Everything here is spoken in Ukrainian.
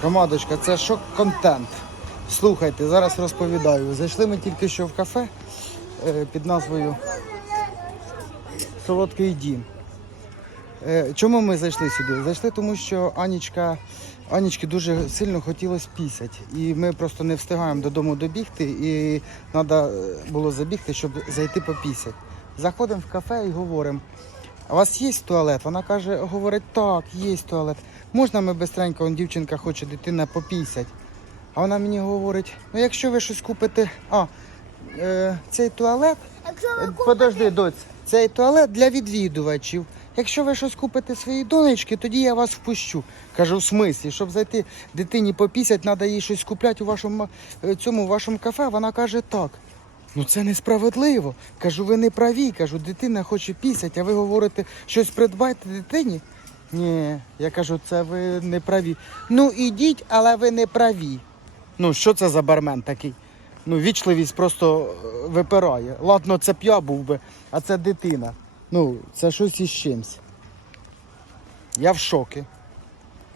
Громадочка, це шок-контент. Слухайте, зараз розповідаю. Зайшли ми тільки що в кафе е, під назвою Солодкий дім. Е, Чому ми зайшли сюди? Зайшли, тому що Анічка, Анічки дуже сильно хотілося пісять. І ми просто не встигаємо додому добігти, і треба було забігти, щоб зайти попісять. Заходимо в кафе і говоримо. У вас є туалет? Вона каже, говорить, так, є туалет. Можна ми бистренько, он дівчинка хоче дитина попісять. А вона мені говорить: ну якщо ви щось купите, а е, цей туалет, Якщо Е, Подожди, доць, цей туалет для відвідувачів. Якщо ви щось купите своїй донечки, тоді я вас впущу. Кажу, в смислі, щоб зайти дитині попісять, треба їй щось купляти у вашому е, цьому у вашому кафе. Вона каже так. Ну це несправедливо. Кажу, ви не праві. Кажу, дитина хоче пісять, а ви говорите, щось придбайте дитині. Ні, я кажу, це ви не праві. Ну ідіть, але ви не праві. Ну, що це за бармен такий? Ну, вічливість просто е, випирає. Ладно, це б я був би, а це дитина. Ну, це щось із чимсь. Я в шокі.